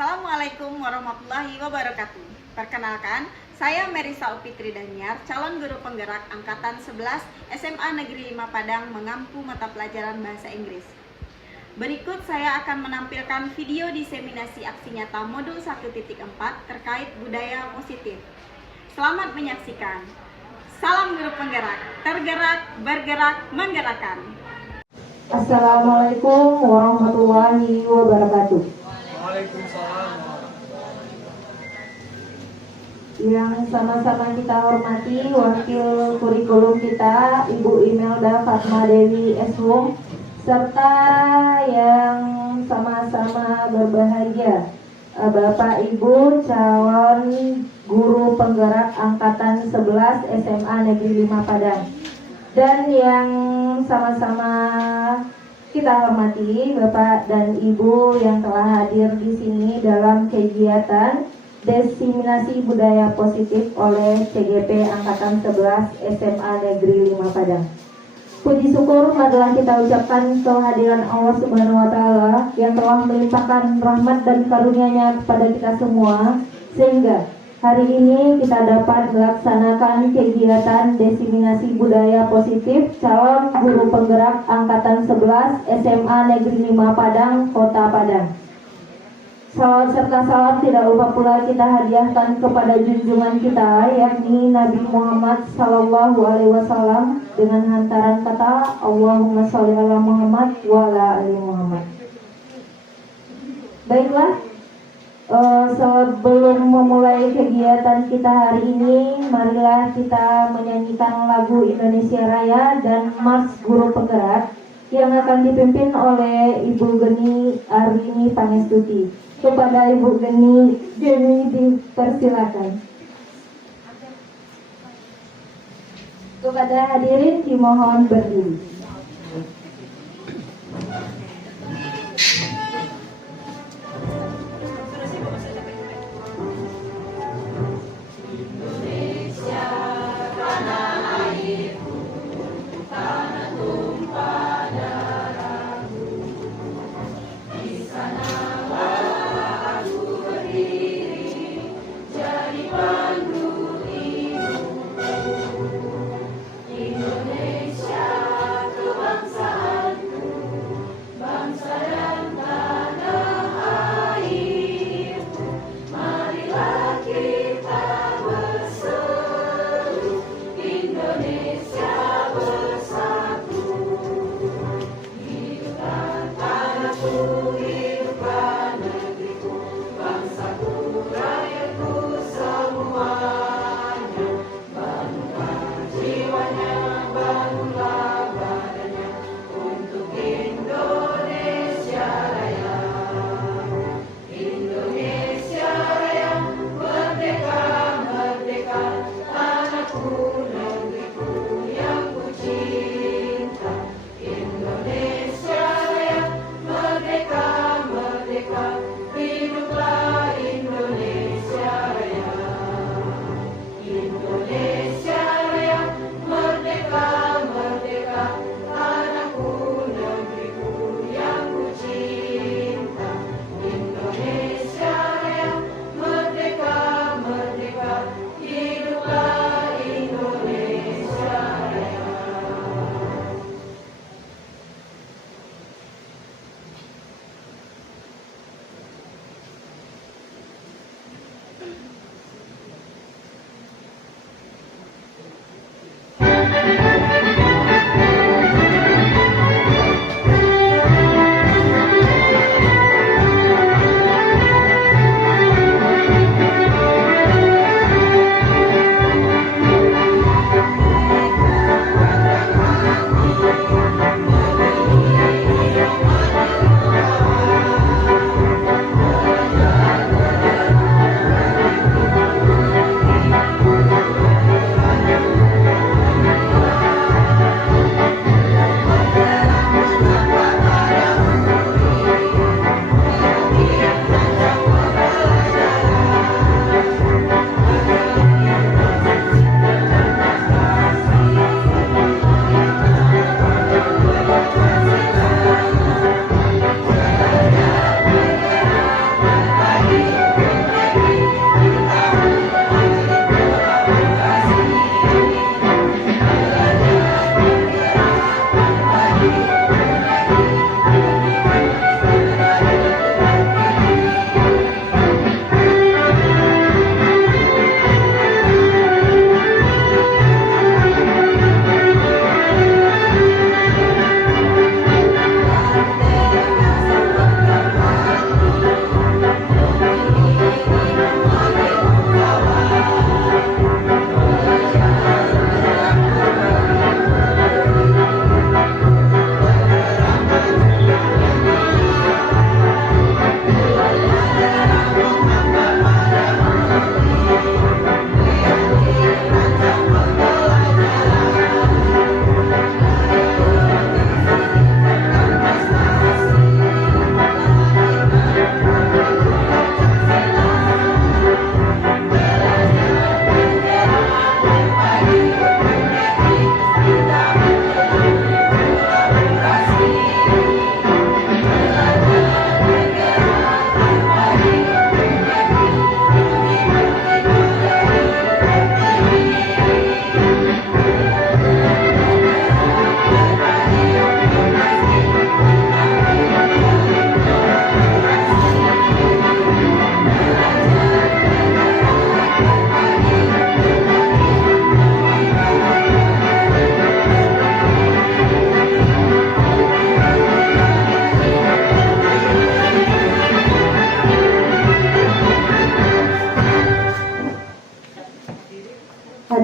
Assalamualaikum warahmatullahi wabarakatuh. Perkenalkan, saya Merisa Upitri Daniar, calon guru penggerak Angkatan 11 SMA Negeri 5 Padang mengampu mata pelajaran Bahasa Inggris. Berikut saya akan menampilkan video diseminasi aksi nyata modul 1.4 terkait budaya positif. Selamat menyaksikan. Salam guru penggerak, tergerak, bergerak, menggerakkan. Assalamualaikum warahmatullahi wabarakatuh. Waalaikumsalam. Yang sama-sama kita hormati wakil kurikulum kita Ibu Imelda Fatma Dewi S.Wong, serta yang sama-sama berbahagia Bapak Ibu calon guru penggerak Angkatan 11 SMA Negeri 5 Padang, dan yang sama-sama kita hormati Bapak dan Ibu yang telah hadir di sini dalam kegiatan diseminasi budaya positif oleh CGP Angkatan 11 SMA Negeri 5 Padang. Puji syukur marilah kita ucapkan kehadiran Allah Subhanahu wa Ta'ala yang telah melimpahkan rahmat dan karunia-Nya kepada kita semua, sehingga hari ini kita dapat melaksanakan kegiatan diseminasi budaya positif calon guru penggerak Angkatan 11 SMA Negeri 5 Padang, Kota Padang. Salawat serta salam tidak lupa pula kita hadiahkan kepada junjungan kita, yakni Nabi Muhammad Sallallahu Alaihi Wasallam, dengan hantaran kata Allahumma sholli ala Muhammad wa ala ali Muhammad. Baiklah, sebelum memulai kegiatan kita hari ini, marilah kita menyanyikan lagu Indonesia Raya dan Mars Guru Penggerak yang akan dipimpin oleh Ibu Geni Arini Pangestuti. Kepada Ibu Geni dipersilakan. Kepada hadirin dimohon berdiri. Indonesia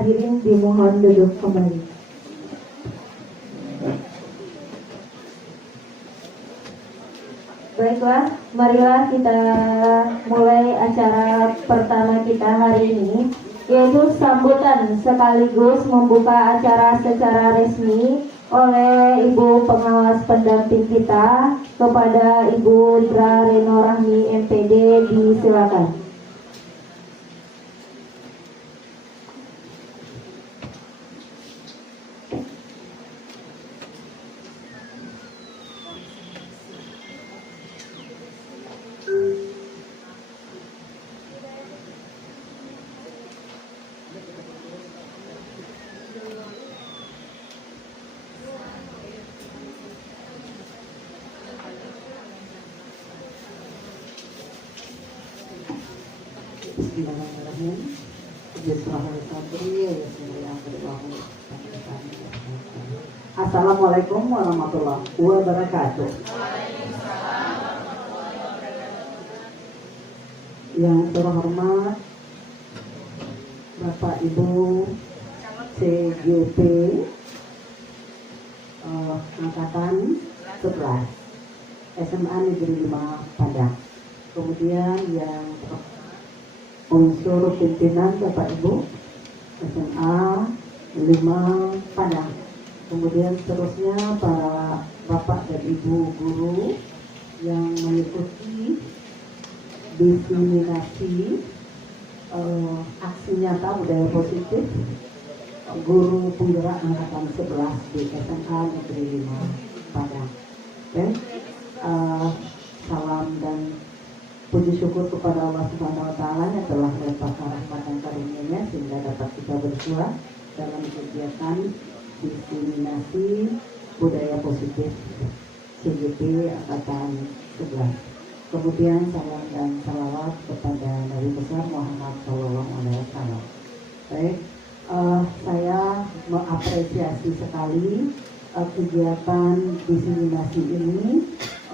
hadirin dimohon duduk kembali. Baiklah, marilah kita mulai acara pertama kita hari ini, yaitu sambutan sekaligus membuka acara secara resmi oleh Ibu Pengawas Pendamping kita kepada Ibu Dra Reno Rahmi MPD. Disilakan. Bismillahirrahmanirrahim. Assalamualaikum warahmatullahi wabarakatuh. Yang terhormat Bapak Ibu CGP Angkatan 11 SMA Negeri 5 Padang. Kemudian yang unsur pimpinan Bapak Ibu SMA 5 Padang. Kemudian seterusnya para Bapak dan Ibu guru yang mengikuti diseminasi aksi nyata budaya positif guru penggerak angkatan 11 di SMA Negeri 5 Padang. Oke. Salam dan puji syukur kepada Allah Subhanahu wa taala yang telah melimpahkan rahmat dan karunia-Nya sehingga dapat kita bersua dalam kegiatan diseminasi budaya positif CGP angkatan 11. Kemudian salam dan salawat kepada Nabi besar Muhammad SAW. Baik, saya mengapresiasi sekali kegiatan diseminasi ini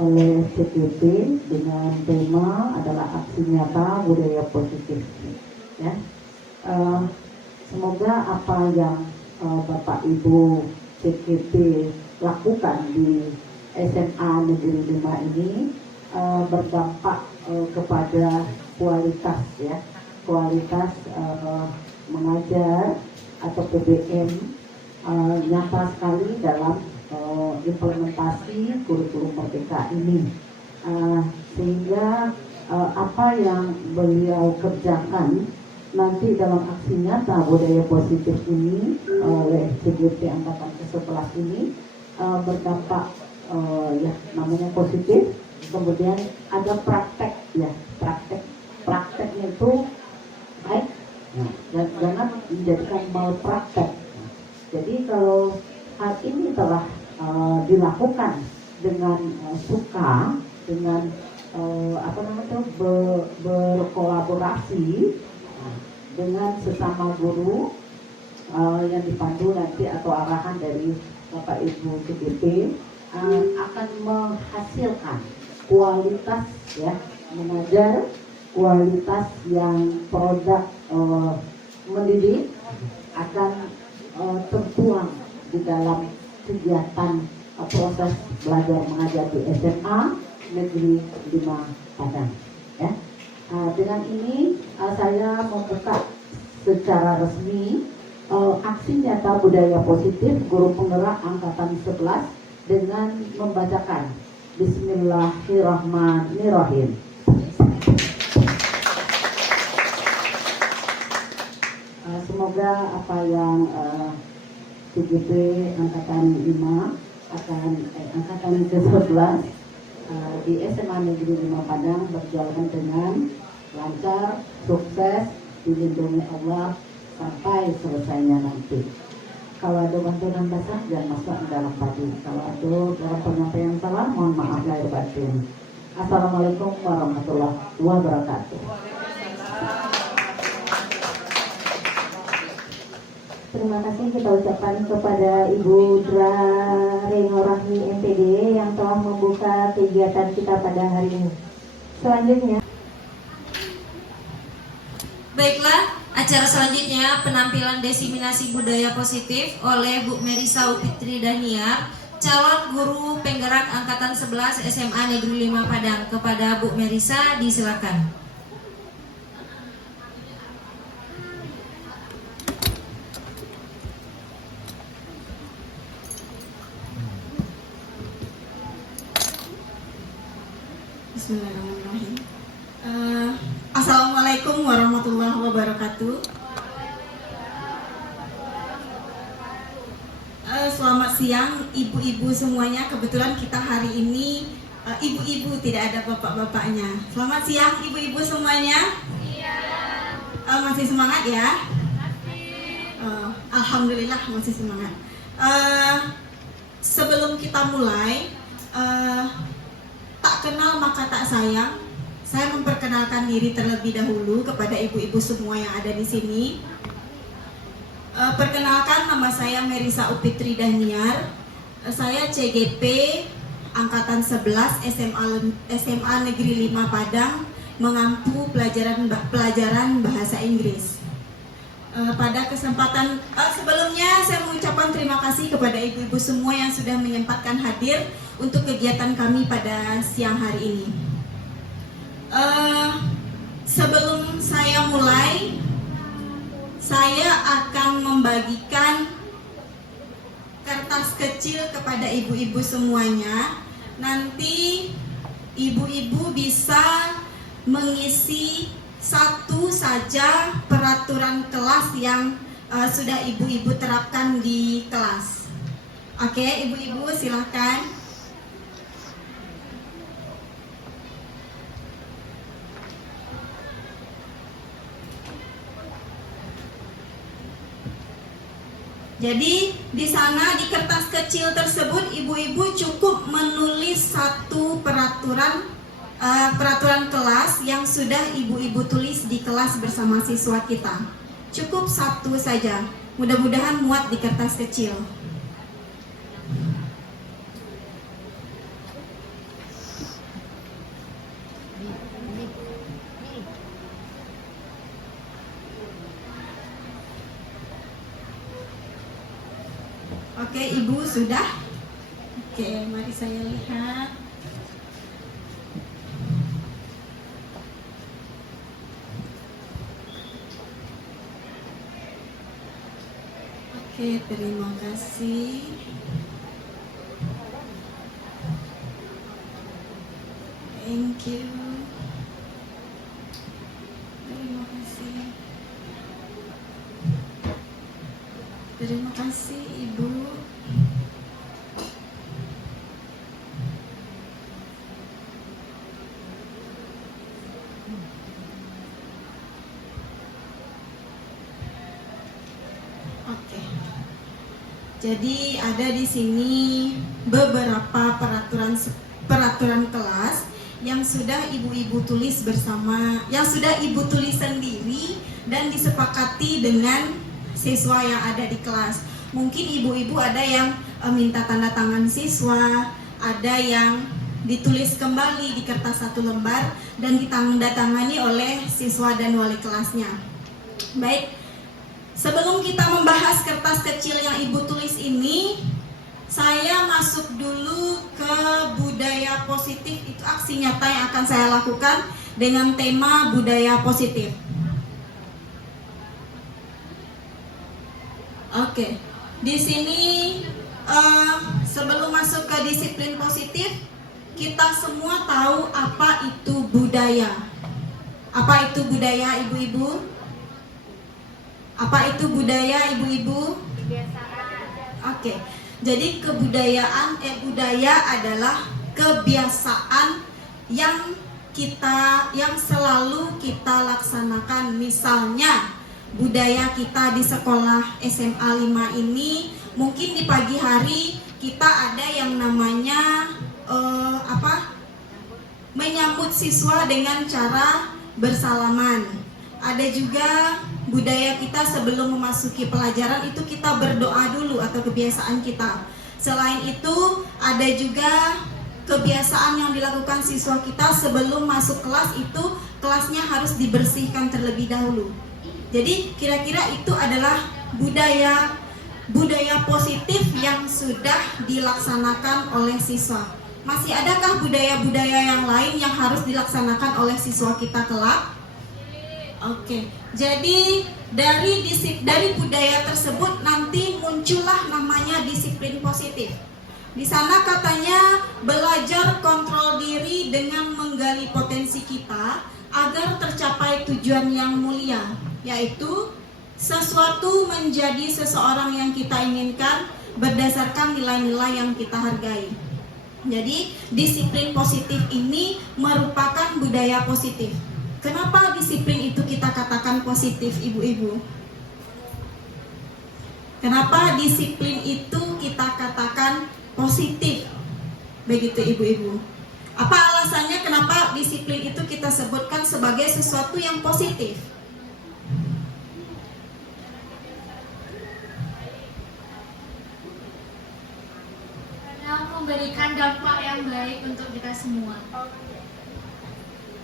oleh CGP dengan tema adalah aksi nyata budaya positif. Ya, semoga apa yang Bapak Ibu CGP lakukan di SMA Negeri 5 ini berdampak kepada kualitas, ya, kualitas mengajar atau PBM nyata sekali dalam implementasi kurikulum merdeka ini, sehingga apa yang beliau kerjakan nanti dalam aksi nyata budaya positif ini oleh CGP angkatan ke-11 ini berdampak ya namanya positif. Kemudian ada praktek, ya, prakteknya itu baik, dan jangan menjadikan malpraktek. Jadi kalau hal ini telah dilakukan dengan suka, dengan berkolaborasi dengan sesama guru yang dipandu nanti atau arahan dari Bapak Ibu CGP akan menghasilkan kualitas, ya, mengajar kualitas yang produk mendidik akan tertuang di dalam kegiatan proses belajar mengajar di SMA Negeri 5 Padang. Ya. Dengan ini saya membuka secara resmi aksi nyata budaya positif guru penggerak angkatan 11 dengan membacakan Bismillahirrahmanirrahim. Semoga apa yang CGP angkatan 5 angkatan ke-11 di SMA Negeri 5 Padang berjalan dengan lancar, sukses, dilindungi Allah sampai selesainya nanti. Kalau ada bantuan basah jangan masuk ke dalam padi. Kalau ada dalam penyampaian salah, mohon maaf lahir batin. Assalamualaikum warahmatullahi wabarakatuh. Terima kasih kita ucapkan kepada Ibu Dra Reno Rahmi MPD yang telah membuka kegiatan kita pada hari ini. Selanjutnya Baiklah, acara selanjutnya penampilan diseminasi budaya positif oleh Bu Merisa Upitri Daniar, calon guru penggerak angkatan 11 SMA Negeri 5 Padang. Kepada Bu Merisa disilakan. Bismillahirrahmanirrahim. Assalamualaikum warahmatullahi wabarakatuh. Selamat siang ibu-ibu semuanya. Kebetulan kita hari ini ibu-ibu, tidak ada bapak-bapaknya. Selamat siang ibu-ibu semuanya. Masih semangat ya? Alhamdulillah masih semangat. Sebelum kita mulai, tak kenal maka tak sayang. Saya memperkenalkan diri terlebih dahulu kepada ibu-ibu semua yang ada di sini. Perkenalkan, nama saya Merisa Upitri Daniar. Saya CGP angkatan 11 SMA Negeri 5 Padang, mengampu pelajaran bahasa Inggris. Pada kesempatan sebelumnya saya mengucapkan terima kasih kepada ibu-ibu semua yang sudah menyempatkan hadir untuk kegiatan kami pada siang hari ini. Sebelum saya mulai, saya akan membagikan kertas kecil kepada ibu-ibu semuanya. Nanti ibu-ibu bisa mengisi satu saja peraturan kelas yang sudah ibu-ibu terapkan di kelas. Oke, ibu-ibu silahkan. Jadi di sana di kertas kecil tersebut ibu-ibu cukup menulis satu peraturan kelas yang sudah ibu-ibu tulis di kelas bersama siswa kita. Cukup satu saja. Mudah-mudahan muat di kertas kecil. Oke, ibu sudah? Oke, mari saya lihat. Oke, terima kasih. Thank you. Terima kasih. Terima kasih, Ibu. Oke. Jadi ada di sini beberapa peraturan kelas yang sudah ibu-ibu tulis bersama, yang sudah ibu tulis sendiri dan disepakati dengan siswa yang ada di kelas. Mungkin ibu-ibu ada yang minta tanda tangan siswa, ada yang ditulis kembali di kertas satu lembar dan ditandatangani oleh siswa dan wali kelasnya. Baik, sebelum kita membahas kertas kecil yang ibu tulis ini, saya masuk dulu ke budaya positif. Itu aksi nyata yang akan saya lakukan dengan tema budaya positif. Oke, di sini sebelum masuk ke disiplin positif, kita semua tahu apa itu budaya. Apa itu budaya, ibu-ibu? Apa itu budaya, ibu-ibu? Oke, jadi budaya adalah kebiasaan yang selalu kita laksanakan. Misalnya budaya kita di sekolah SMA 5 ini, mungkin di pagi hari kita ada yang namanya menyambut siswa dengan cara bersalaman. Ada juga budaya kita sebelum memasuki pelajaran itu kita berdoa dulu atau kebiasaan kita. Selain itu ada juga kebiasaan yang dilakukan siswa kita sebelum masuk kelas itu kelasnya harus dibersihkan terlebih dahulu. Jadi kira-kira itu adalah budaya positif yang sudah dilaksanakan oleh siswa. Masih adakah budaya-budaya yang lain yang harus dilaksanakan oleh siswa kita kelak? Oke, jadi dari budaya tersebut nanti muncullah namanya disiplin positif. Di sana katanya belajar kontrol diri dengan menggali potensi kita agar tercapai tujuan yang mulia, yaitu sesuatu menjadi seseorang yang kita inginkan berdasarkan nilai-nilai yang kita hargai. Jadi disiplin positif ini merupakan budaya positif. Kenapa disiplin itu kita katakan positif, ibu-ibu? Kenapa disiplin itu kita katakan positif? Begitu ibu-ibu. Apa alasannya kenapa disiplin itu kita sebutkan sebagai sesuatu yang positif? Karena memberikan dampak yang baik untuk kita semua.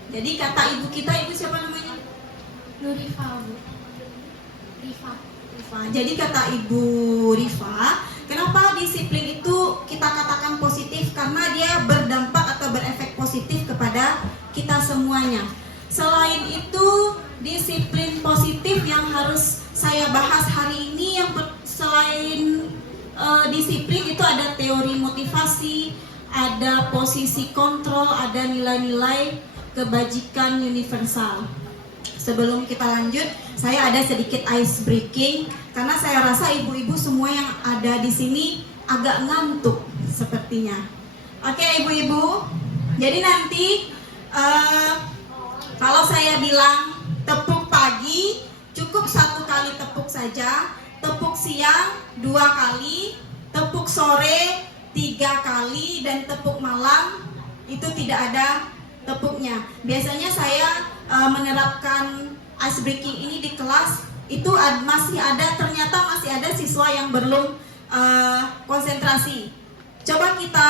Jadi kata ibu kita, ibu siapa namanya? Nurifa, Bu. Rifa. Jadi kata Ibu Rifa, kenapa disiplin itu kita katakan positif? Karena dia berdampak atau berefek positif kepada kita semuanya. Selain itu, disiplin positif yang harus saya bahas hari ini selain disiplin itu ada teori motivasi, ada posisi kontrol, ada nilai-nilai kebajikan universal. Sebelum kita lanjut, saya ada sedikit ice breaking karena saya rasa ibu-ibu semua yang ada di sini agak ngantuk sepertinya. Oke ibu-ibu, jadi nanti kalau saya bilang tepuk pagi cukup 1 kali tepuk saja, tepuk siang 2 kali, tepuk sore 3 kali, dan tepuk malam itu tidak ada tepuknya. Biasanya saya menerapkan ice breaking ini di kelas itu ternyata masih ada siswa yang belum konsentrasi. Coba kita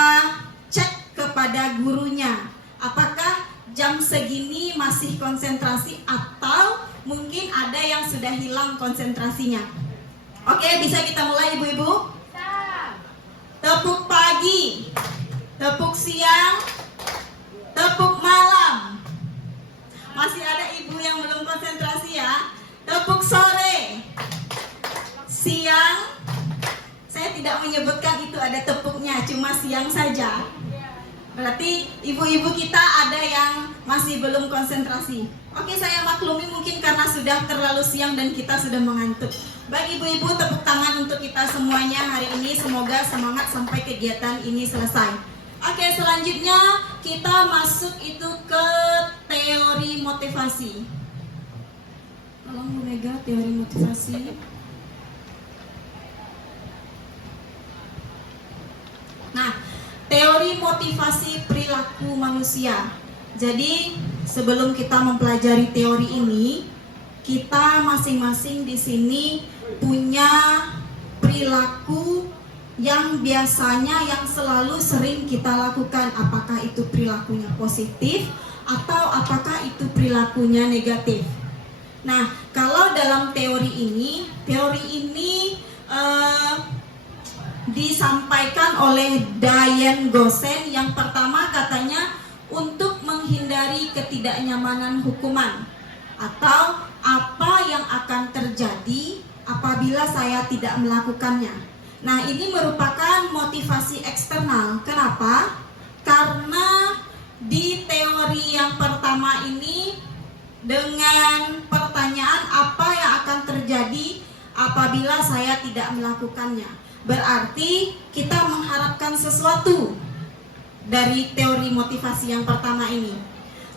cek kepada gurunya, apakah jam segini masih konsentrasi atau mungkin ada yang sudah hilang konsentrasinya. Oke, bisa kita mulai ibu-ibu? Tepuk pagi, tepuk siang, tepuk malam. Masih ada ibu yang belum konsentrasi ya. Tepuk sore, siang. Saya tidak menyebutkan itu ada tepuknya, cuma siang saja. Berarti ibu-ibu kita ada yang masih belum konsentrasi. Oke, saya maklumi mungkin karena sudah terlalu siang dan kita sudah mengantuk. Baik ibu-ibu, tepuk tangan untuk kita semuanya hari ini. Semoga semangat sampai kegiatan ini selesai. Oke, selanjutnya kita masuk itu ke teori motivasi. Tolong Bu Mega, teori motivasi. Nah, teori motivasi perilaku manusia. Jadi, sebelum kita mempelajari teori ini, kita masing-masing di sini punya perilaku yang biasanya yang selalu sering kita lakukan, apakah itu perilakunya positif atau apakah itu perilakunya negatif. Nah, kalau dalam teori ini disampaikan oleh Diane Gosen. Yang pertama katanya untuk menghindari ketidaknyamanan hukuman atau apa yang akan terjadi apabila saya tidak melakukannya. Nah, ini merupakan motivasi eksternal. Kenapa? Karena di teori yang pertama ini dengan pertanyaan apa yang akan terjadi apabila saya tidak melakukannya. Berarti kita mengharapkan sesuatu dari teori motivasi yang pertama ini.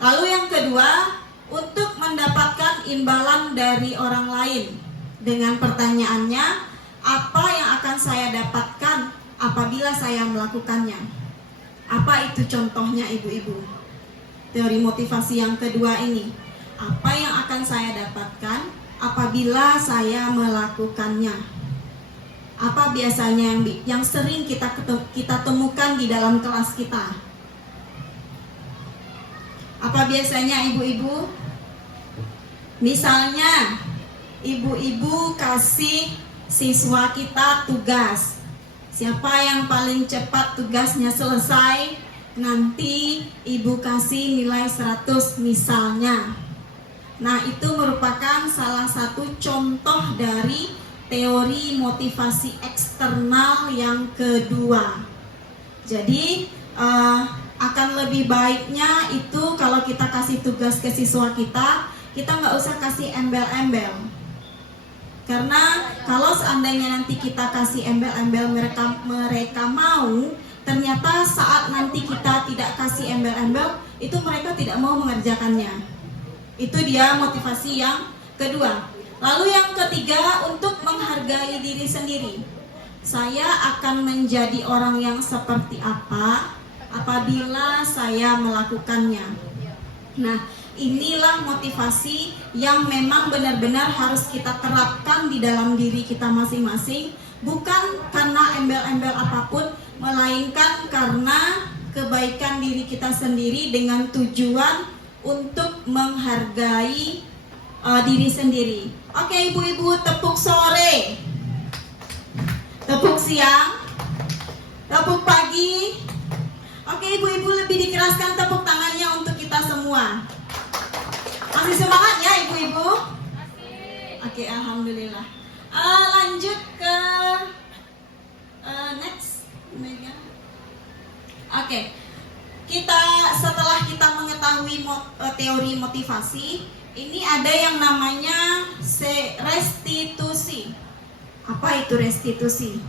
Lalu yang kedua, untuk mendapatkan imbalan dari orang lain dengan pertanyaannya, apa yang akan saya dapatkan apabila saya melakukannya? Apa itu contohnya ibu-ibu? Teori motivasi yang kedua ini. Apa yang akan saya dapatkan apabila saya melakukannya? Apa biasanya yang sering kita temukan di dalam kelas kita? Apa biasanya ibu-ibu? Misalnya ibu-ibu kasih siswa kita tugas. Siapa yang paling cepat tugasnya selesai, nanti ibu kasih nilai 100 misalnya. Nah, itu merupakan salah satu contoh dari teori motivasi eksternal yang kedua. Jadi akan lebih baiknya itu kalau kita kasih tugas ke siswa kita nggak usah kasih embel-embel. Karena kalau seandainya nanti kita kasih embel-embel mereka mau, ternyata saat nanti kita tidak kasih embel-embel, itu mereka tidak mau mengerjakannya. Itu dia motivasi yang kedua. Lalu yang ketiga, untuk menghargai diri sendiri. Saya akan menjadi orang yang seperti apa apabila saya melakukannya. Nah, inilah motivasi yang memang benar-benar harus kita terapkan di dalam diri kita masing-masing, bukan karena embel-embel apapun, melainkan karena kebaikan diri kita sendiri dengan tujuan untuk menghargai diri sendiri. Oke, ibu-ibu, tepuk sore, tepuk siang, tepuk pagi. Oke, ibu-ibu, lebih dikeraskan tepuk tangannya untuk kita semua. Masih semangat ya ibu-ibu? Oke, alhamdulillah. Lanjut ke next. Oke. Setelah kita mengetahui teori motivasi, ini ada yang namanya restitusi. Apa itu restitusi?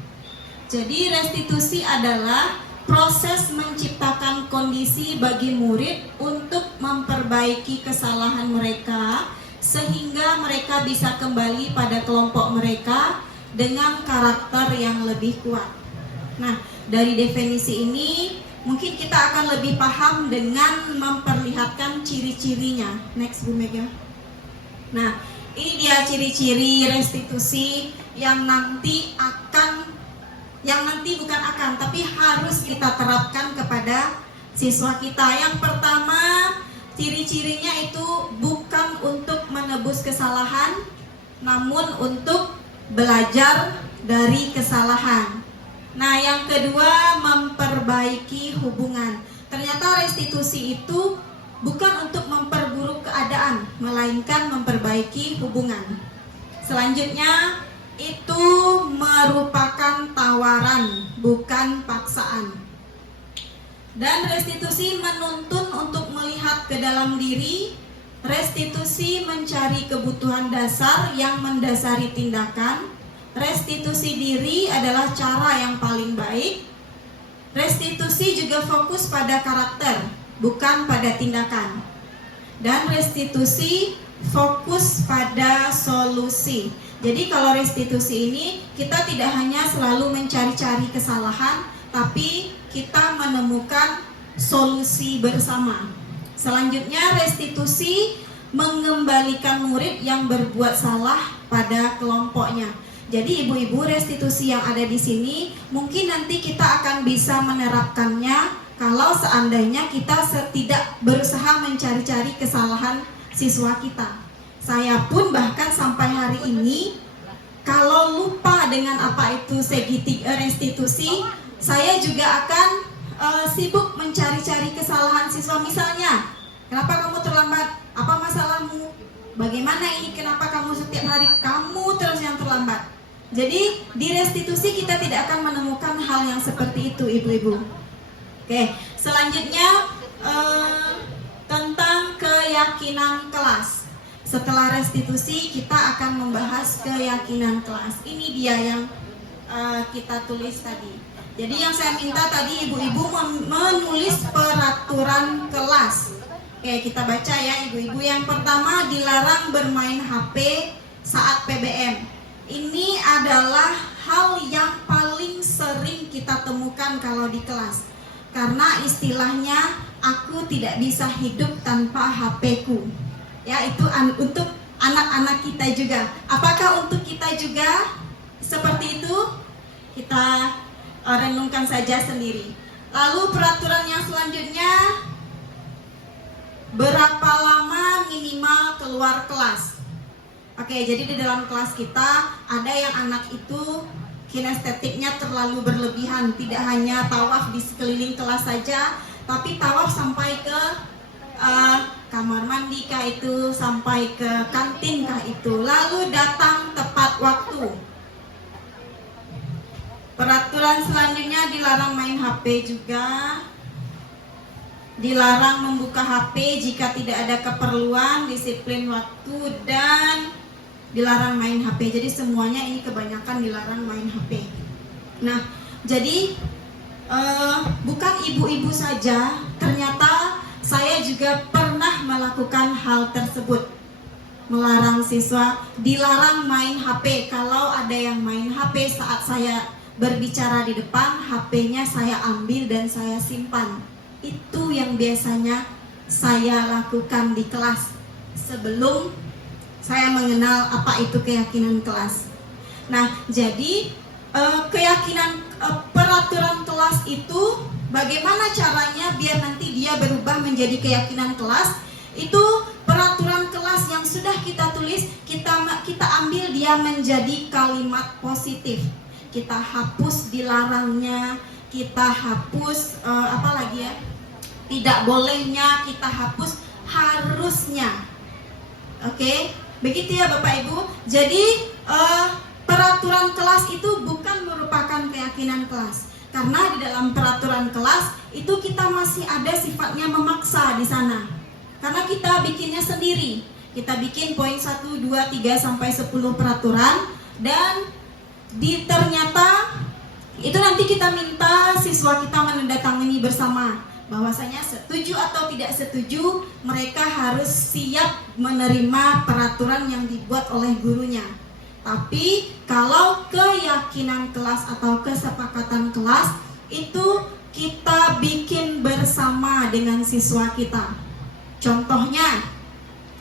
Jadi restitusi adalah proses menciptakan kondisi bagi murid untuk memperbaiki kesalahan mereka sehingga mereka bisa kembali pada kelompok mereka dengan karakter yang lebih kuat. Nah, dari definisi ini mungkin kita akan lebih paham dengan memperlihatkan ciri-cirinya. Next, Bu Mega. Nah, ini dia ciri-ciri restitusi yang nanti bukan akan, tapi harus kita terapkan kepada siswa kita. Yang pertama, ciri-cirinya itu bukan untuk menebus kesalahan, namun untuk belajar dari kesalahan. Nah, yang kedua, memperbaiki hubungan. Ternyata restitusi itu bukan untuk memperburuk keadaan, melainkan memperbaiki hubungan. Selanjutnya, itu merupakan tawaran, bukan paksaan. Dan restitusi menuntun untuk melihat ke dalam diri. Restitusi mencari kebutuhan dasar yang mendasari tindakan. Restitusi diri adalah cara yang paling baik. Restitusi juga fokus pada karakter, bukan pada tindakan. Dan restitusi fokus pada solusi. Jadi kalau restitusi ini kita tidak hanya selalu mencari-cari kesalahan, tapi kita menemukan solusi bersama. Selanjutnya, restitusi mengembalikan murid yang berbuat salah pada kelompoknya. Jadi ibu-ibu, restitusi yang ada di sini mungkin nanti kita akan bisa menerapkannya kalau seandainya kita tidak berusaha mencari-cari kesalahan siswa kita. Saya pun bahkan sampai hari ini kalau lupa dengan apa itu restitusi, saya juga akan sibuk mencari-cari kesalahan siswa. Misalnya, kenapa kamu terlambat? Apa masalahmu? Bagaimana ini? Kenapa kamu setiap hari kamu terus yang terlambat? Jadi di restitusi kita tidak akan menemukan hal yang seperti itu, ibu-ibu. Oke, selanjutnya tentang keyakinan kelas. Setelah restitusi kita akan membahas keyakinan kelas. Ini dia yang kita tulis tadi. Jadi yang saya minta tadi ibu-ibu menulis peraturan kelas. Oke, kita baca ya ibu-ibu. Yang pertama, dilarang bermain HP saat PBM. Ini adalah hal yang paling sering kita temukan kalau di kelas. Karena istilahnya aku tidak bisa hidup tanpa HP-ku. Ya, itu untuk anak-anak kita juga. Apakah untuk kita juga seperti itu? Kita renungkan saja sendiri. Lalu peraturan yang selanjutnya, berapa lama minimal keluar kelas. Oke, jadi di dalam kelas kita ada yang anak itu kinestetiknya terlalu berlebihan, tidak hanya tawaf di sekeliling kelas saja, tapi tawaf sampai ke kamar mandi kah itu, sampai ke kantin kah itu, lalu datang tepat waktu. Peraturan selanjutnya dilarang main HP juga, dilarang membuka HP jika tidak ada keperluan, disiplin waktu, dan dilarang main HP. Jadi semuanya ini kebanyakan dilarang main HP. Nah, jadi bukan ibu-ibu saja, ternyata saya juga pernah melakukan hal tersebut. Melarang siswa, dilarang main HP. Kalau ada yang main HP saat saya berbicara di depan, HP-nya saya ambil dan saya simpan. Itu yang biasanya saya lakukan di kelas sebelum saya mengenal apa itu keyakinan kelas. Nah, jadi keyakinan peraturan kelas itu bagaimana caranya biar nanti dia berubah menjadi keyakinan kelas? Itu peraturan kelas yang sudah kita tulis, kita ambil dia menjadi kalimat positif. Kita hapus dilarangnya, kita hapus apa lagi ya? Tidak bolehnya, kita hapus harusnya. Oke, begitu ya Bapak Ibu. Jadi peraturan kelas itu bukan merupakan keyakinan kelas. Karena di dalam peraturan kelas itu kita masih ada sifatnya memaksa di sana. Karena kita bikinnya sendiri. Kita bikin poin 1, 2, 3 sampai 10 peraturan, dan ternyata itu nanti kita minta siswa kita menandatangani bersama bahwasanya setuju atau tidak setuju, mereka harus siap menerima peraturan yang dibuat oleh gurunya. Tapi kalau keyakinan kelas atau kesepakatan kelas itu kita bikin bersama dengan siswa kita. Contohnya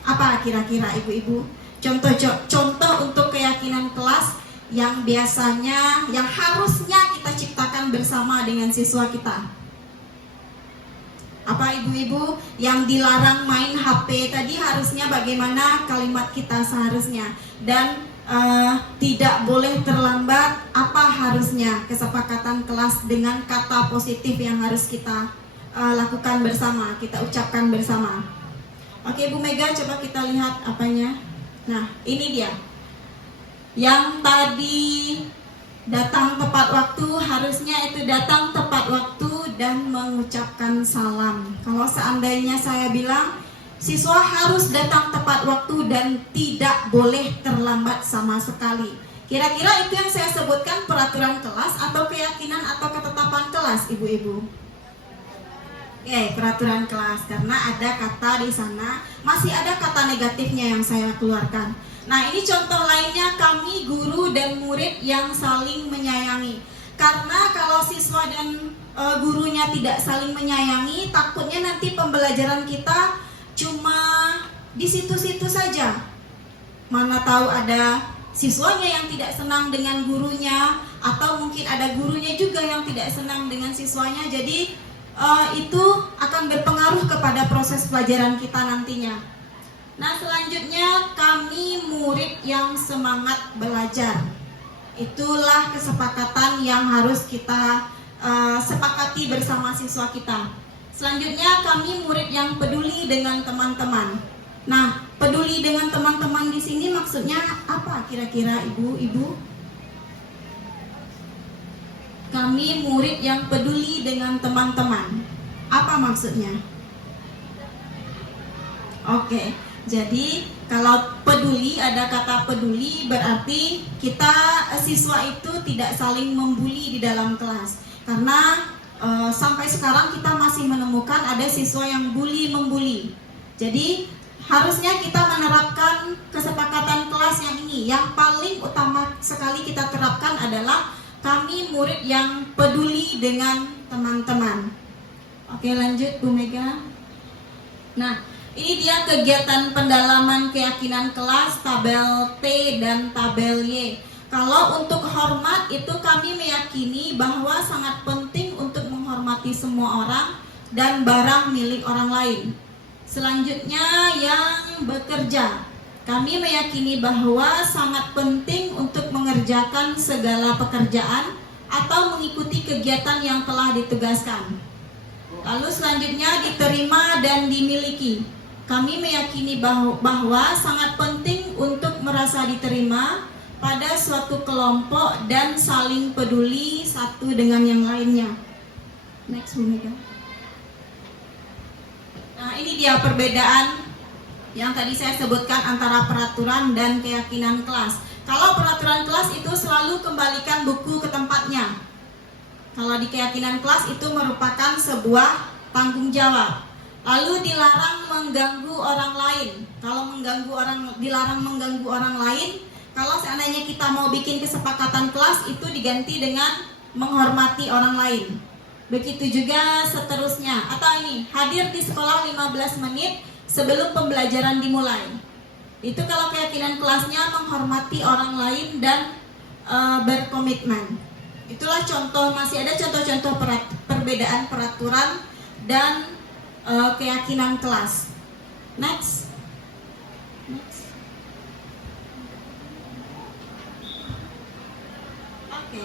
apa kira-kira ibu-ibu? Contoh untuk keyakinan kelas yang biasanya, yang harusnya kita ciptakan bersama dengan siswa kita. Apa ibu-ibu? Yang dilarang main HP tadi harusnya bagaimana kalimat kita seharusnya, dan tidak boleh terlambat, apa harusnya kesepakatan kelas dengan kata positif yang harus kita lakukan bersama, kita ucapkan bersama. Oke Bu Mega, coba kita lihat apanya. Nah ini dia yang tadi datang tepat waktu, harusnya itu datang tepat waktu dan mengucapkan salam. Kalau seandainya saya bilang siswa harus datang tepat waktu dan tidak boleh terlambat sama sekali. Kira-kira itu yang saya sebutkan peraturan kelas atau keyakinan atau ketetapan kelas, ibu-ibu? Oke, peraturan kelas, karena ada kata di sana, masih ada kata negatifnya yang saya keluarkan. Nah, ini contoh lainnya, kami guru dan murid yang saling menyayangi. Karena kalau siswa dan gurunya tidak saling menyayangi, takutnya nanti pembelajaran kita cuma di situ-situ saja. Mana tahu ada siswanya yang tidak senang dengan gurunya, atau mungkin ada gurunya juga yang tidak senang dengan siswanya. Jadi itu akan berpengaruh kepada proses pelajaran kita nantinya. Nah, selanjutnya kami murid yang semangat belajar. Itulah kesepakatan yang harus kita sepakati bersama siswa kita. Selanjutnya kami murid yang peduli dengan teman-teman. Nah, peduli dengan teman-teman di sini maksudnya apa kira-kira ibu-ibu? Kami murid yang peduli dengan teman-teman. Apa maksudnya? Oke, jadi kalau peduli, ada kata peduli, berarti kita siswa itu tidak saling membuli di dalam kelas. Karena sampai sekarang kita masih menemukan ada siswa yang bully-membuli. Jadi harusnya kita menerapkan kesepakatan kelas yang ini. Yang paling utama sekali kita terapkan adalah kami murid yang peduli dengan teman-teman. Oke, lanjut Bu Mega. Nah, ini dia kegiatan pendalaman keyakinan kelas, tabel T dan tabel Y. Kalau untuk hormat itu kami meyakini bahwa sangat penting untuk menghormati semua orang dan barang milik orang lain. Selanjutnya yang bekerja. Kami meyakini bahwa sangat penting untuk mengerjakan segala pekerjaan atau mengikuti kegiatan yang telah ditugaskan. Lalu selanjutnya diterima dan dimiliki. Kami meyakini bahwa sangat penting untuk merasa diterima pada suatu kelompok dan saling peduli satu dengan yang lainnya. Next, Bu Mega. Nah, ini dia perbedaan yang tadi saya sebutkan antara peraturan dan keyakinan kelas. Kalau peraturan kelas itu selalu kembalikan buku ke tempatnya. Kalau di keyakinan kelas itu merupakan sebuah tanggung jawab. Lalu dilarang mengganggu orang lain. Kalau dilarang mengganggu orang lain, kalau seandainya kita mau bikin kesepakatan kelas itu diganti dengan menghormati orang lain. Begitu juga seterusnya. Atau ini, hadir di sekolah 15 menit sebelum pembelajaran dimulai. Itu kalau keyakinan kelasnya menghormati orang lain dan berkomitmen. Itulah contoh, masih ada contoh-contoh perbedaan peraturan dan keyakinan kelas. Next. Oke.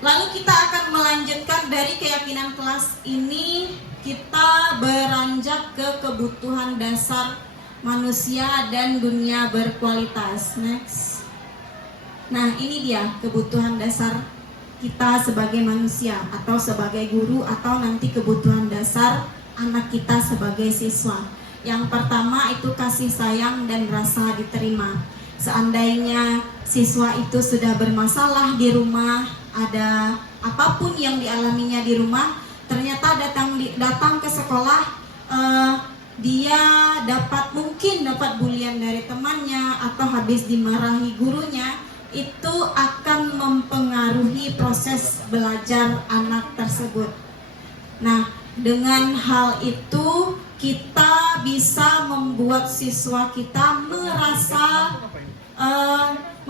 Lalu kita akan melanjutkan dari keyakinan kelas ini, kita beranjak ke kebutuhan dasar manusia dan dunia berkualitas. Next. Nah, ini dia kebutuhan dasar kita sebagai manusia atau sebagai guru, atau nanti kebutuhan dasar anak kita sebagai siswa. Yang pertama itu kasih sayang dan rasa diterima. Seandainya siswa itu sudah bermasalah di rumah, ada apapun yang dialaminya di rumah, ternyata datang ke sekolah, dia mungkin dapat bulian dari temannya atau habis dimarahi gurunya, itu akan mempengaruhi proses belajar anak tersebut. Nah, dengan hal itu kita bisa membuat siswa kita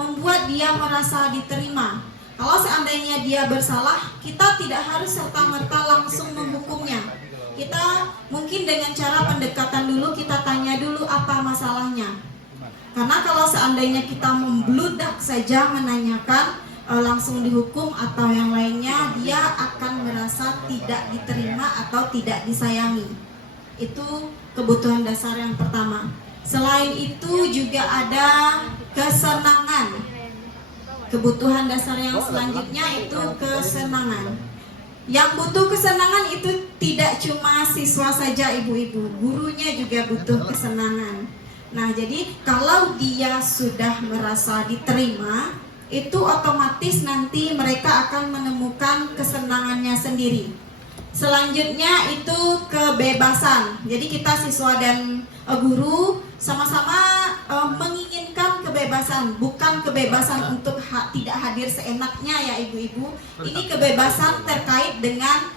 membuat dia merasa diterima. Kalau seandainya dia bersalah, kita tidak harus serta-merta langsung menghukumnya. Kita mungkin dengan cara pendekatan dulu, kita tanya dulu apa masalahnya. Karena kalau seandainya kita membludak saja menanyakan, langsung dihukum atau yang lainnya, dia akan merasa tidak diterima atau tidak disayangi. Itu kebutuhan dasar yang pertama. Selain itu juga ada kesenangan. Kebutuhan dasar yang selanjutnya itu kesenangan. Yang butuh kesenangan itu tidak cuma siswa saja, ibu-ibu, gurunya juga butuh kesenangan. Nah, jadi kalau dia sudah merasa diterima, itu otomatis nanti mereka akan menemukan kesenangannya sendiri. Selanjutnya itu kebebasan. Jadi kita siswa dan guru sama-sama menginginkan kebebasan, bukan kebebasan untuk tidak hadir seenaknya ya ibu-ibu. Ini kebebasan terkait dengan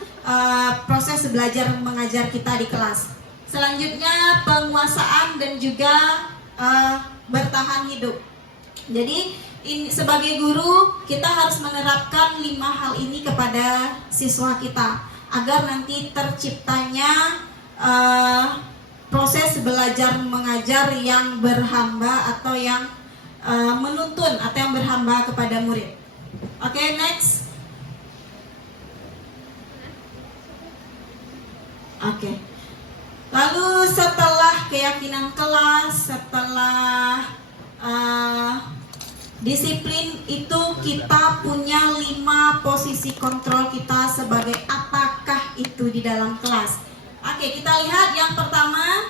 proses belajar mengajar kita di kelas. Selanjutnya penguasaan dan juga bertahan hidup. Jadi sebagai guru kita harus menerapkan 5 hal ini kepada siswa kita agar nanti terciptanya proses belajar mengajar yang berhamba atau yang menuntun atau yang berhamba kepada murid. Oke, next. Oke. Lalu setelah keyakinan kelas, setelah disiplin itu, kita punya 5 posisi kontrol kita sebagai apakah itu di dalam kelas. Oke, kita lihat yang pertama,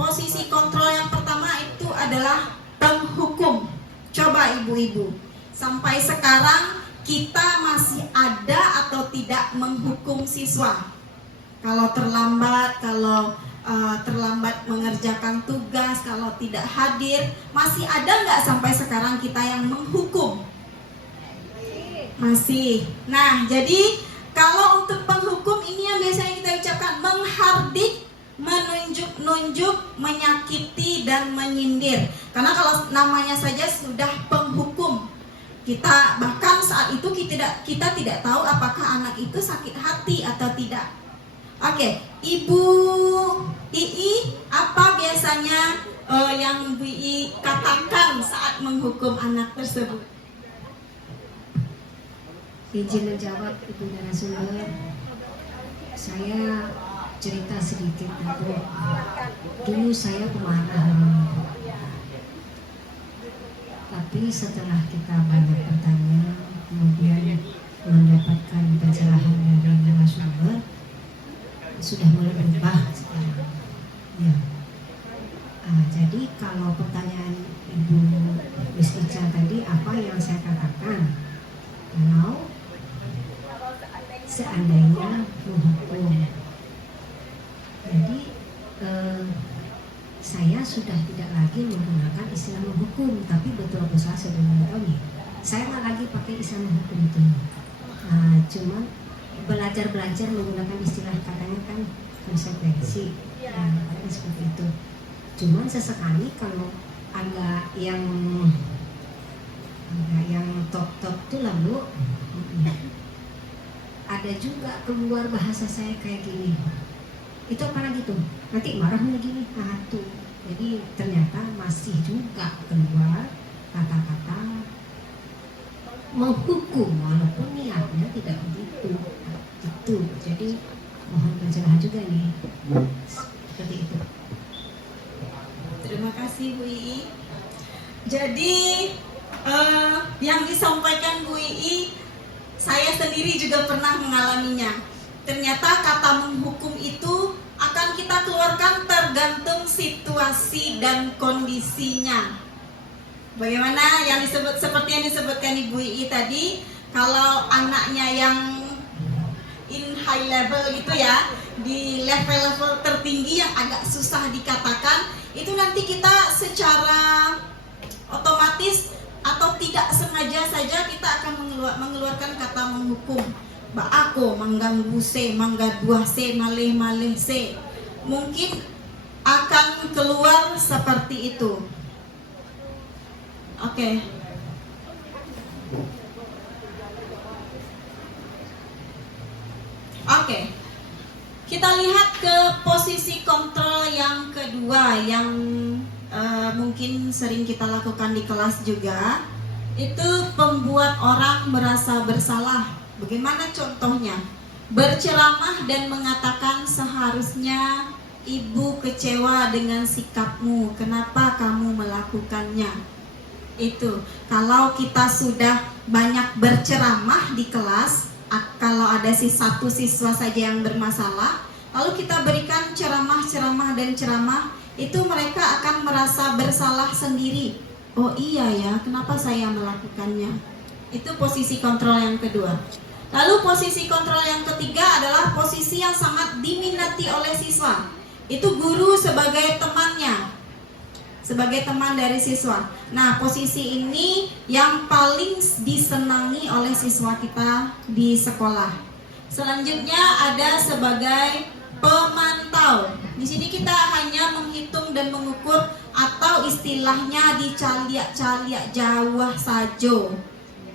posisi kontrol yang pertama itu adalah penghukum. Coba ibu-ibu, sampai sekarang kita masih ada atau tidak menghukum siswa? Kalau terlambat, terlambat mengerjakan tugas, kalau tidak hadir, masih ada nggak sampai sekarang kita yang menghukum? Masih. Nah, jadi kalau untuk penghukum ini yang biasanya kita ucapkan menghardik, menunjuk-nunjuk, menyakiti dan menyindir. Karena kalau namanya saja sudah penghukum, kita bahkan saat itu kita tidak tahu apakah anak itu sakit hati atau tidak. Oke, Ibu Ii, apa biasanya yang Bu Ii katakan saat menghukum anak tersebut? Izin menjawab Ibu narasumber, saya cerita sedikit dulu. Dulu saya pemarah, tapi setelah kita banyak bertanya, kemudian mendapatkan pencerahan dari narasumber, sudah mulai berubah sekarang. Ya. Jadi kalau pertanyaan Ibu Miss Ica tadi, apa yang saya katakan? Kalau seandainya menghukum, jadi saya sudah tidak lagi menggunakan istilah menghukum, tapi betul-betul sebenarnya saya nggak lagi pakai istilah menghukum itu. Cuma belajar menggunakan istilah, katanya kan konsekuensi, seperti itu. Cuman sesekali kalau agak yang top tuh lalu ada juga keluar bahasa saya kayak gini, itu apa lagi tuh, nanti marah lagi nih, tuh. Jadi ternyata masih juga keluar kata-kata menghukum walaupun niatnya tidak begitu. Itu jadi mohon pencerahan juga nih, seperti itu. Terima kasih Bu Ii. Jadi yang disampaikan Bu Ii, saya sendiri juga pernah mengalaminya. Ternyata kata menghukum itu akan kita keluarkan tergantung situasi dan kondisinya. Bagaimana yang disebut, seperti yang disebutkan Ibu Ii tadi, kalau anaknya yang in high level gitu ya, di level-level tertinggi yang agak susah dikatakan, itu nanti kita secara otomatis atau tidak sengaja saja kita akan mengeluarkan kata menghukum. Ba'ako, mengganggu se, manggaduah se, maleh se. Mungkin akan keluar seperti itu. Oke. Oke. Kita lihat ke posisi kontrol yang kedua yang mungkin sering kita lakukan di kelas juga. Itu membuat orang merasa bersalah. Bagaimana contohnya? Berceramah dan mengatakan seharusnya ibu kecewa dengan sikapmu. Kenapa kamu melakukannya? Itu kalau kita sudah banyak berceramah di kelas, kalau ada satu siswa saja yang bermasalah, lalu kita berikan ceramah, itu mereka akan merasa bersalah sendiri. Oh iya ya, kenapa saya melakukannya? Itu posisi kontrol yang kedua. Lalu posisi kontrol yang ketiga adalah posisi yang sangat diminati oleh siswa. Itu guru sebagai temannya, sebagai teman dari siswa. Nah, posisi ini yang paling disenangi oleh siswa kita di sekolah. Selanjutnya ada sebagai pemantau. Di sini kita hanya menghitung dan mengukur, atau istilahnya dicaliak-caliak jawah sajo.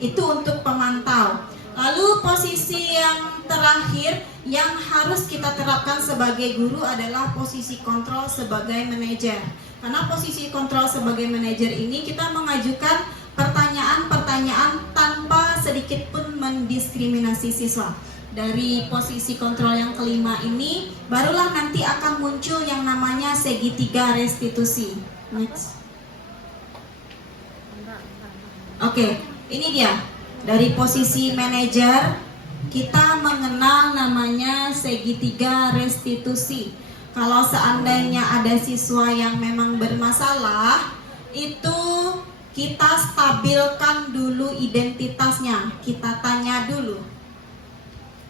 Itu untuk pemantau. Lalu posisi yang terakhir yang harus kita terapkan sebagai guru adalah posisi kontrol sebagai manajer. Karena posisi kontrol sebagai manajer ini kita mengajukan pertanyaan-pertanyaan tanpa sedikit pun mendiskriminasi siswa. Dari posisi kontrol yang kelima ini barulah nanti akan muncul yang namanya segitiga restitusi. Next. Oke, ini dia. Dari posisi manajer kita mengenal namanya segitiga restitusi. Kalau seandainya ada siswa yang memang bermasalah, itu kita stabilkan dulu identitasnya. Kita tanya dulu,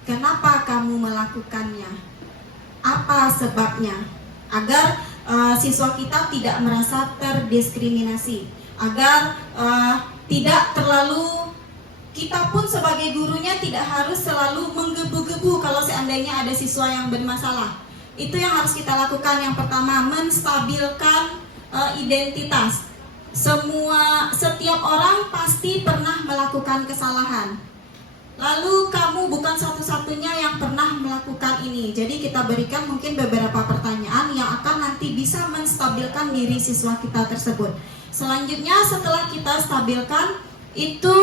kenapa kamu melakukannya? Apa sebabnya? Agar siswa kita tidak merasa terdiskriminasi. Agar tidak terlalu, kita pun sebagai gurunya tidak harus selalu menggebu-gebu kalau seandainya ada siswa yang bermasalah. Itu yang harus kita lakukan. Yang pertama, menstabilkan identitas. Setiap orang pasti pernah melakukan kesalahan. Lalu kamu bukan satu-satunya yang pernah melakukan ini. Jadi kita berikan mungkin beberapa pertanyaan yang akan nanti bisa menstabilkan diri siswa kita tersebut. Selanjutnya setelah kita stabilkan, itu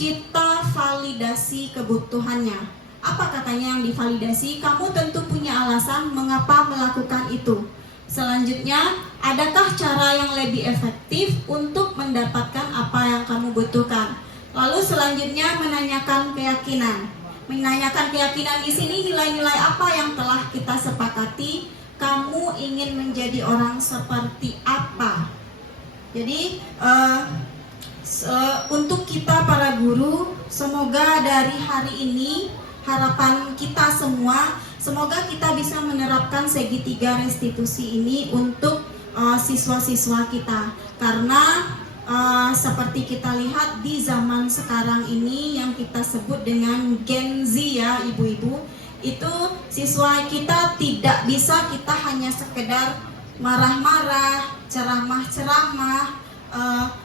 kita validasi kebutuhannya. Apa katanya yang divalidasi? Kamu tentu punya alasan mengapa melakukan itu. Selanjutnya, adakah cara yang lebih efektif untuk mendapatkan apa yang kamu butuhkan? Lalu selanjutnya menanyakan keyakinan. Menanyakan keyakinan di sini nilai-nilai apa yang telah kita sepakati? Kamu ingin menjadi orang seperti apa? Jadi untuk kita para guru, semoga dari hari ini harapan kita semua, semoga kita bisa menerapkan segitiga restitusi ini untuk siswa-siswa kita. Karena seperti kita lihat di zaman sekarang ini yang kita sebut dengan Gen Z ya ibu-ibu, itu siswa kita tidak bisa kita hanya sekedar marah-marah, ceramah-ceramah,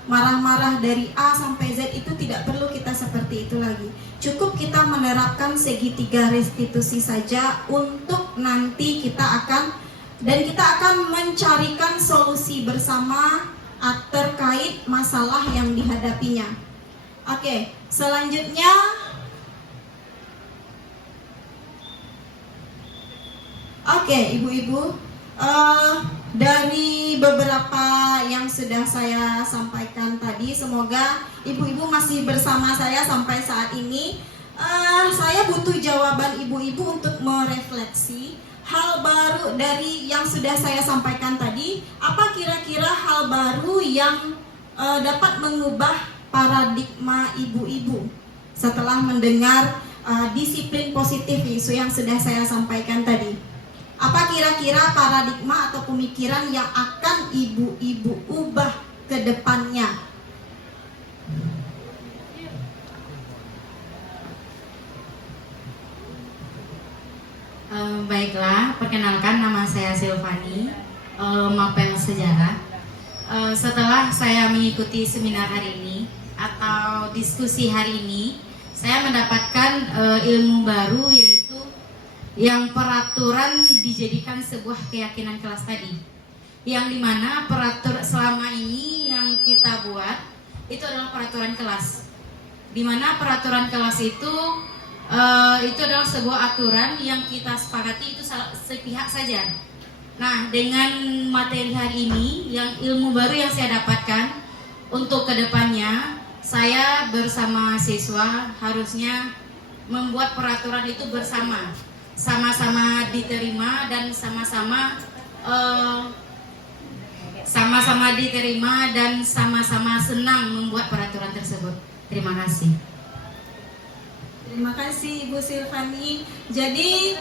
marah-marah dari A sampai Z, itu tidak perlu kita seperti itu lagi. Cukup kita menerapkan segitiga restitusi saja untuk nanti kita akan mencarikan solusi bersama terkait masalah yang dihadapinya. Oke, selanjutnya ibu-ibu, dari beberapa yang sudah saya sampaikan tadi, semoga ibu-ibu masih bersama saya sampai saat ini. Saya butuh jawaban ibu-ibu untuk merefleksi hal baru dari yang sudah saya sampaikan tadi. Apa kira-kira hal baru yang dapat mengubah paradigma ibu-ibu setelah mendengar disiplin positif isu yang sudah saya sampaikan tadi? Apa kira-kira paradigma atau pemikiran yang akan ibu-ibu ubah ke depannya? Baiklah, perkenalkan nama saya Silvani, Mapel Sejarah. Setelah saya mengikuti seminar hari ini atau diskusi hari ini, saya mendapatkan ilmu baru, yaitu yang peraturan dijadikan sebuah keyakinan kelas tadi. Yang dimana peraturan selama ini yang kita buat itu adalah peraturan kelas. Dimana peraturan kelas itu adalah sebuah aturan yang kita sepakati itu sepihak saja. Nah, dengan materi hari ini, yang ilmu baru yang saya dapatkan untuk kedepannya, saya bersama siswa harusnya membuat peraturan itu bersama, sama-sama diterima dan sama-sama diterima dan sama-sama senang membuat peraturan tersebut. Terima kasih. Terima kasih Ibu Silvani. Jadi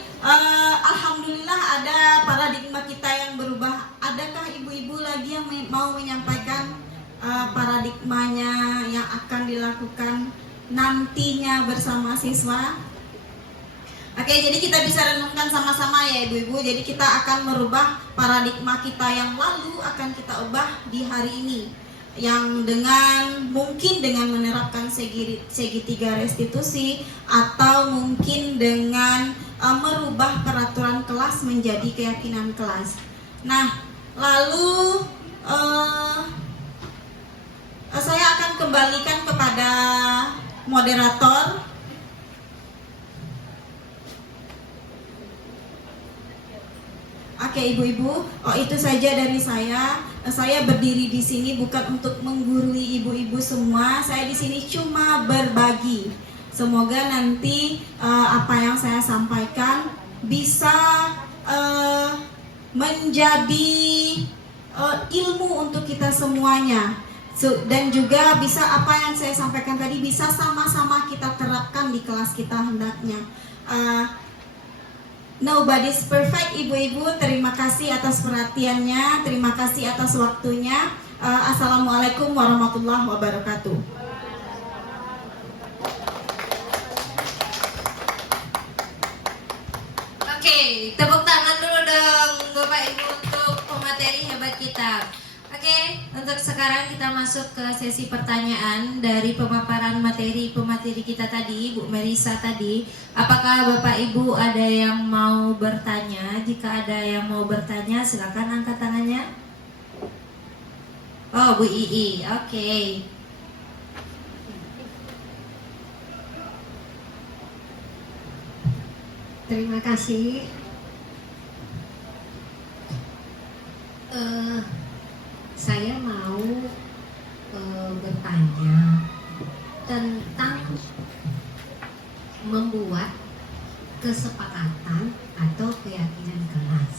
alhamdulillah ada paradigma kita yang berubah. Adakah ibu-ibu lagi yang mau menyampaikan paradigmanya yang akan dilakukan nantinya bersama siswa? Oke, jadi kita bisa renungkan sama-sama ya ibu-ibu. Jadi kita akan merubah paradigma kita yang lalu, akan kita ubah di hari ini, yang mungkin dengan menerapkan segitiga restitusi, atau mungkin dengan merubah peraturan kelas menjadi keyakinan kelas. Nah, lalu saya akan kembalikan kepada moderator. Oke ibu-ibu, itu saja dari saya. Saya berdiri di sini bukan untuk menggurui ibu-ibu semua. Saya di sini cuma berbagi. Semoga nanti apa yang saya sampaikan bisa menjadi ilmu untuk kita semuanya. Dan juga bisa apa yang saya sampaikan tadi bisa sama-sama kita terapkan di kelas kita hendaknya. Nobody's perfect ibu-ibu. Terima kasih atas perhatiannya, terima kasih atas waktunya. Assalamualaikum warahmatullahi wabarakatuh. Oke, tepuk tangan dulu dong Bapak Ibu untuk pemateri hebat kita. Oke, Untuk sekarang kita masuk ke sesi pertanyaan dari pemaparan materi kita tadi, Bu Merisa tadi. Apakah Bapak Ibu ada yang mau bertanya? Jika ada yang mau bertanya, silakan angkat tangannya. Oh, Bu Ii, oke. Terima kasih. Saya mau bertanya tentang membuat kesepakatan atau keyakinan kelas.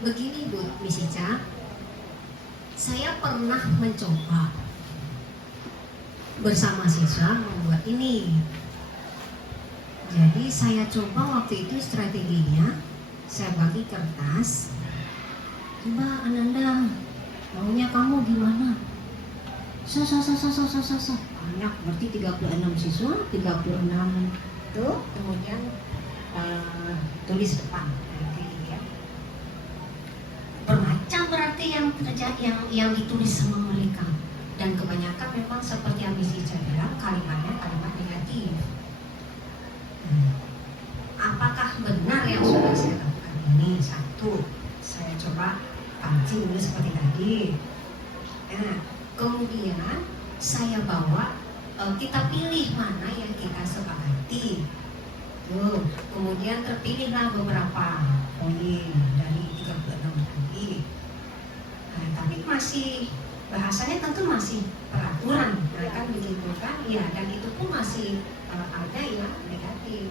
Begini Bu Miss Ica, saya pernah mencoba bersama siswa membuat ini. Jadi saya coba waktu itu strateginya, saya bagi kertas. Coba Ananda, maunya kamu gimana? Banyak, berarti 36 siswa, 36 tuh, kemudian tulis depan. Berarti, ya. Bermacam berarti yang ditulis sama mereka. Dan kebanyakan memang seperti yang Miss Ica bilang, kalimatnya kalimat negatif. Apakah benar yang sudah saya lakukan ini? Satu, saya coba pancing dulu seperti tadi. Nah, kemudian saya bawa, kita pilih mana yang kita sepakati. Tuh, kemudian terpilihlah beberapa poin dari 36 tadi. Nah, tapi masih bahasanya tentu masih peraturan, nah, kan begitu kan? Ya, dan itu pun masih ada yang negatif.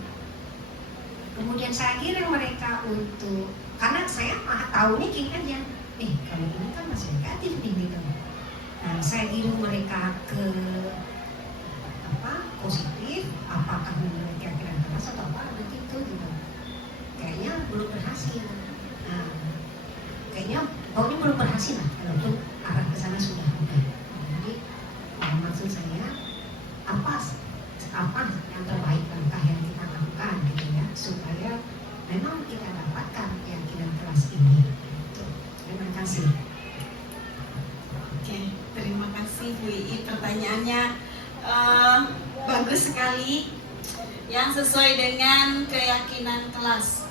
Kemudian saya kirim mereka untuk, karena saya tahunya gini aja, kalau ini kan masih negatif nih gitu. Nah, saya kirim mereka ke positif, apakah menurut keyakinan kelas atau apa begitu gitu. Kayaknya belum berhasil. Nah, kayaknya pokoknya belum berhasil lah, walaupun arah ke sana sudah ada. Jadi maksud saya apa yang terbaik langkah yang kita lakukan gitu ya, supaya memang kita dapatkan keyakinan kelas ini. Terima kasih. Oke, terima kasih Bu Ii. Pertanyaannya bagus sekali, yang sesuai dengan keyakinan kelas.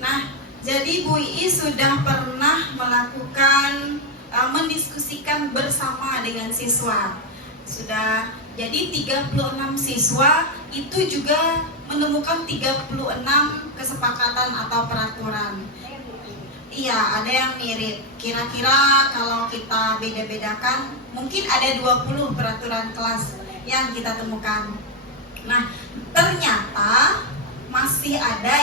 Nah, jadi Bu Ii sudah pernah melakukan mendiskusikan bersama dengan siswa. Sudah, jadi 36 siswa itu juga menemukan 36 kesepakatan atau peraturan. Iya, ada yang mirip. Kira-kira kalau kita beda-bedakan, mungkin ada 20 peraturan kelas yang kita temukan. Nah, ternyata masih ada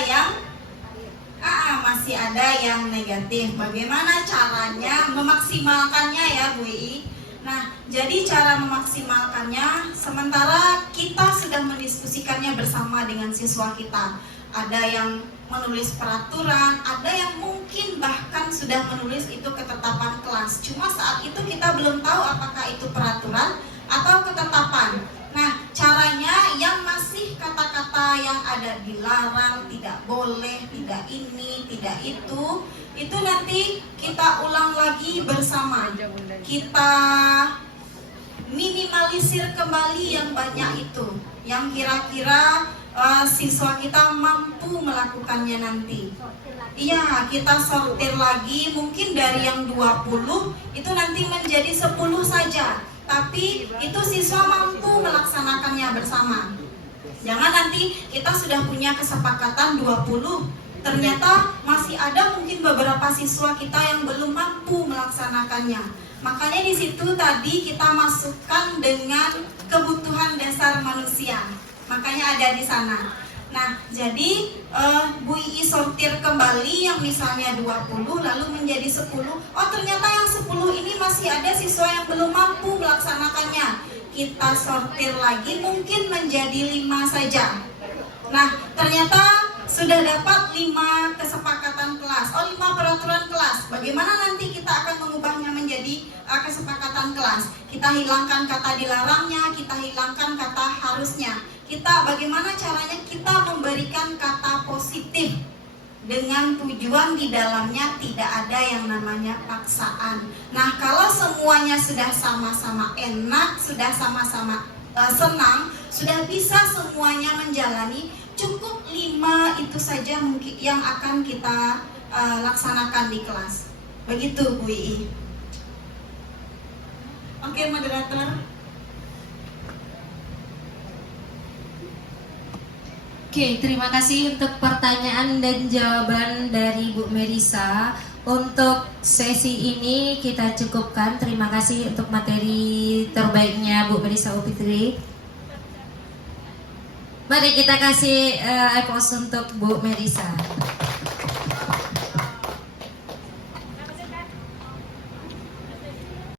yang negatif. Bagaimana caranya memaksimalkannya ya Bu Ii? Nah, jadi cara memaksimalkannya, sementara kita sedang mendiskusikannya bersama dengan siswa kita. Ada yang menulis peraturan, ada yang mungkin bahkan sudah menulis itu ketetapan kelas. Cuma saat itu kita belum tahu apakah itu peraturan atau ketetapan. Nah, caranya yang masih kata-kata yang ada dilarang, tidak boleh, tidak ini, tidak itu nanti kita ulang lagi bersama. Kita minimalisir kembali yang banyak itu, yang kira-kira siswa kita mampu melakukannya nanti. Iya, kita sortir lagi, mungkin dari yang 20 itu nanti menjadi 10 saja. Tapi itu siswa mampu melaksanakannya bersama. Jangan nanti kita sudah punya kesepakatan 20, ternyata masih ada mungkin beberapa siswa kita yang belum mampu melaksanakannya. Makanya di situ tadi kita masukkan dengan kebutuhan dasar manusia. Makanya ada di sana. Nah, jadi Bu Ii sortir kembali yang misalnya 20 lalu menjadi 10. Oh, ternyata yang 10 ini masih ada siswa yang belum mampu melaksanakannya. Kita sortir lagi mungkin menjadi 5 saja. Nah, ternyata sudah dapat 5 kesepakatan kelas. Oh, 5 peraturan kelas. Bagaimana nanti kita akan mengubahnya menjadi kesepakatan kelas? Kita hilangkan kata dilarangnya, kita hilangkan kata harusnya. Bagaimana caranya kita memberikan kata positif dengan tujuan di dalamnya tidak ada yang namanya paksaan. Nah, kalau semuanya sudah sama-sama enak, sudah sama-sama senang, sudah bisa semuanya menjalani, cukup 5 itu saja mungkin yang akan kita laksanakan di kelas. Begitu Bu Ii. Oke, moderator. Oke, terima kasih untuk pertanyaan dan jawaban dari Bu Merisa. Untuk sesi ini kita cukupkan. Terima kasih untuk materi terbaiknya Bu Merisa Upitri. Mari kita kasih applause untuk Bu Merisa.